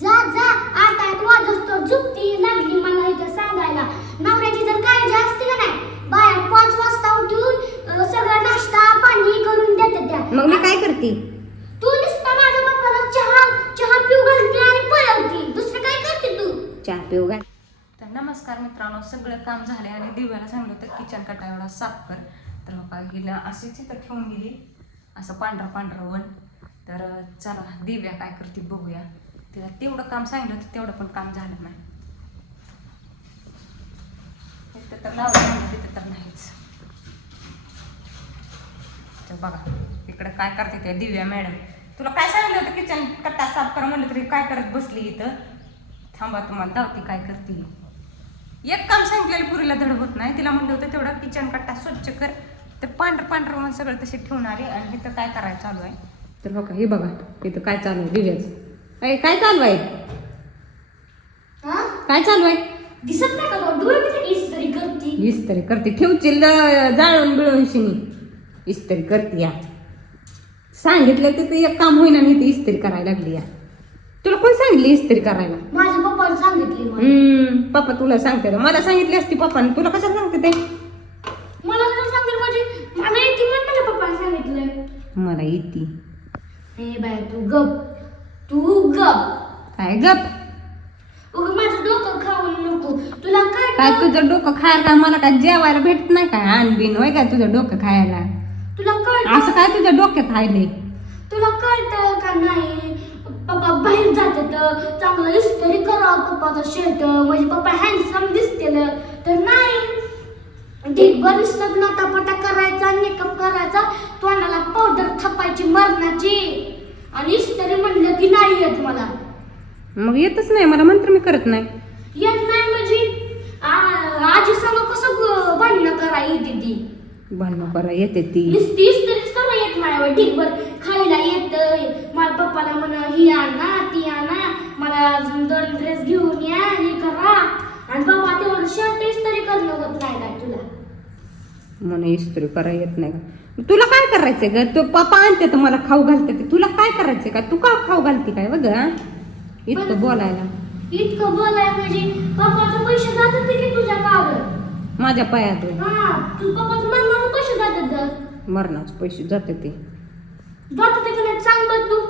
जा जा. आता वाजतो जुकती लागली मला इथं सांगायला. नवऱ्याची जर काळजी असते का नाही? बाया पाच वाजता उठून सगळं नाश्ता पाणी करून देते त्या. मग मी काय करते? तू नुसता माझ्या बापाला चहा चहा पिऊ घालते आणि पळवते. दुसरं काय करते तू? चहा पिऊ घाल. तर नमस्कार मित्रांनो सगळं काम झाले आणि दिव्याला सांगितलं होतं किचन कटा एवढा साफ कर. तर बाबा गेल्या अशीच इथं ठेवून गेली असं पांढरं पांढरं वन. तर चला दिव्या काय करते बघूया. तिला तेवढं काम सांगितलं होतं तेवढं पण काम झालं नाही. इथं तर लावलं तिथं तर नाहीच. तर बघा इकडं काय करते ते दिव्या मॅडम. तुला काय सांगितलं होतं किचन कट्टा साफ कर म्हणलं तरी काय करत बसली इथं? थांबा तुम्हाला धावते काय करते. एक काम सांगितलेलं पुरीला धड होत नाही. तिला म्हणलं होतं तेवढा किचन कट्टा स्वच्छ कर. तर पांढरं पांढरं म्हणून सगळं तसे ठेवून आली आणि इथं काय करायला चालू आहे? तर बघा हे बघा इथं काय चालू आहे? दिव्याच. अय काय चालू आहे? हा? काय चालू आहे? दिसत नाही का तो डोळे इस्त्री करते. इस्त्री करते. ठेवशील जाळून बिळून शिनी. इस्त्री करते या. सांगितलं तिथं एक काम होईना नाही ती इस्त्री करायला लागली या. तुला कोण सांगितली इस्त्री करायला? माझ्या पप्पाने सांगितले मला. हम्म पप्पा तुला सांगते ना. मला सांगितली असती पप्पाने तुला कशाला सांगते ते? मला जर सांगितलं म्हणजे मला येते माझ्या पप्पाने सांगितलं. मला येते. ए बाय तू गप. तू गप. काय गप? उग माझं डोकं खाऊन नको. तुला काय काय तुझं डोकं खायला मला काय जेवायला भेटत नाही काय? आणबीन होय काय तुझं डोकं खायला? तुला असं कळतं काय तुझ्या डोक्यात राहिले तुला कळतं का नाही पप्पा बाहेर जाते तर चांगलं इस्त्री करावं पप्पाचं शर्ट म्हणजे पप्पा हँडसम दिसतेल. तर नाही. दिगभर नुसतं नटापटा करायचा मेकअप करायचा तोंडाला पावडर थापायची मरणाची. आणि इस्त्री म्हणलं की नाही येत मला. मग येतच नाही मला मंत्र मी करत नाही. येत नाही म्हणजे? आ- आजी संग कसं भांडणं करा येते ती. भांडणं करा येते ती. नुसती इस्त्रीच करा येत नाही होय. ढीगभर खायला येत माझ्या पप्पाला म्हणा ही आणा ती आणा मला अजून दोन ड्रेस घेऊन या हे करा. आणि बाबा तेवढं शर्ट इस्त्री करणं होत नाही काय तुला? म्हणून इस्त्री करा येत नाही का? तुला काय करायचंय ग? तू पप्पा आणते तर मला खाऊ घालते ते. तुला काय करायचंय का? तू का खाऊ घालते काय बघ हा? इतकं बोलायला. इतकं बोलाय म्हणजे पप्पाचे पैसे जातात की तुझ्या कावर माझ्या पायात हा तू पप्पाचं म्हणणार पैसे जातात ग. मरणाच पैसे जाते ते. जातात ते का नाही? सांग बरं तू.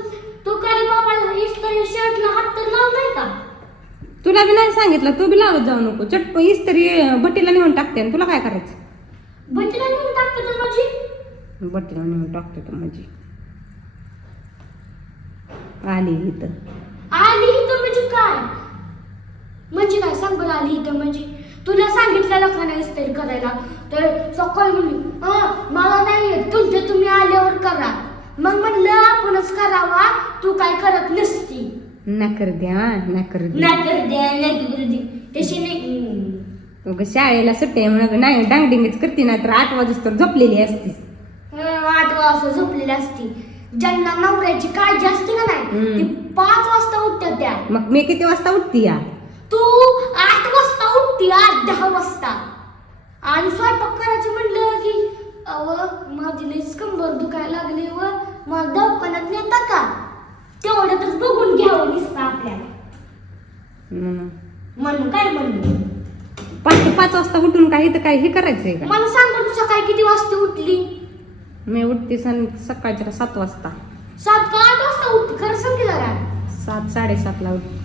तू काली बाबा इस्त्री शर्टला हात तर लावलाय का? तुला बी नाही सांगितलं तू बी लावत जाऊ नको. चटप इस्त्री भट्टीला नेऊन टाकते. आणि तुला काय करायचं भटीला नेऊन टाकतो तर माझी? भट्टीला नेऊन टाकते तर माझी आली इथं. आली इथं म्हणजे काय? म्हणजे काय? सांग बरं आली इथं म्हणजे. तुला सांगितलेलं का नाही इस्त्री करायला. तर सकाळी म्हणली "हं, मला नाही येत. तुमचे तुम्ही आल्यावर करा. मग म्हणलं आपणच करावा. तू काय करत नसती. नाकर द्या नाकर द्या. नाही कर द्या नाही दे तशी नाही. उगा शाळेला सुट्टे म्हणून नाही डांगडिंगच करते ना तर आठ वाजता तर झोपलेली असतीस. वाजता झोपलेली असती. ज्यांना नवऱ्याची काळजी असते का नाही हम्म. ती पाच वाजता उठतात त्या. मग मी किती वाजता उठती या? तू आठ वाजता उठती आठ दहा वाजता. आणि स्वयंपाक करायचं म्हणलं की अव माझी लईच कंबर दुखायला लागली व मग दवाखान्यात नेता का? तेवढ्यातच बघून घ्यावं दिसतं आपल्याला. म्हणून म्हणून काय म्हणलं पाच ते पाच वाजता उठून काही तर काय हे करायचंय का? मला सांग बरं तू सकाळी किती वाजता उठली? मी उठते सण सकाळच्या सात वाजता. सात का आठ वाजता उठती खरं सांग की जरा. सात साडेसातला उठते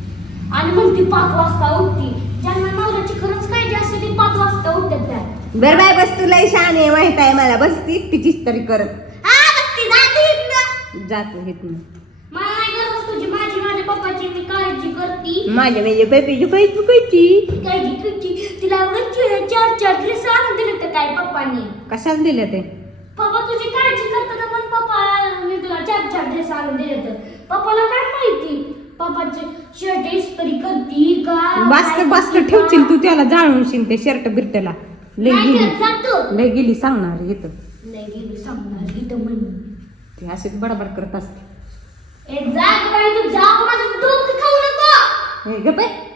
आणि मग ती पाच वाजता उठती. ज्यांना नवऱ्याची खरंच काळजी असते ती पाच वाजता उठतात त्या. बर बाय बस तुला शान आहे माहीत आहे मला. बस ती तिचीच तरी करत. हा बस ती जाते इथनं. जातो हेत मला नाही गरज तुझी माझी माझ्या पप्पाची मी काळजी करती. माझ्या म्हणजे बेबीची काही चुकायची? काळजी करती तिला वरची चार चार ड्रेस आणून दिले तर काय पप्पांनी. कशाला दिलं ते पप्पा तुझी काळजी करताना पण पप्पा मी ड्रेस आणून दिले तर पप्पाला काय माहिती? पप्पाचे शर्ट इस्त्री करती का? बास्क बास्क ठेवशील? तू त्याला जाळून शिन ते शर्ट बिरट्याला. लय नाही गेली. करत, लय गेली सांगणार येत लय गेली सांगणार इथं म्हण ते असेच बडबड करत असते एक जाग बाई तू जाग माझं डोकं खाऊ नको. हे गप आहे.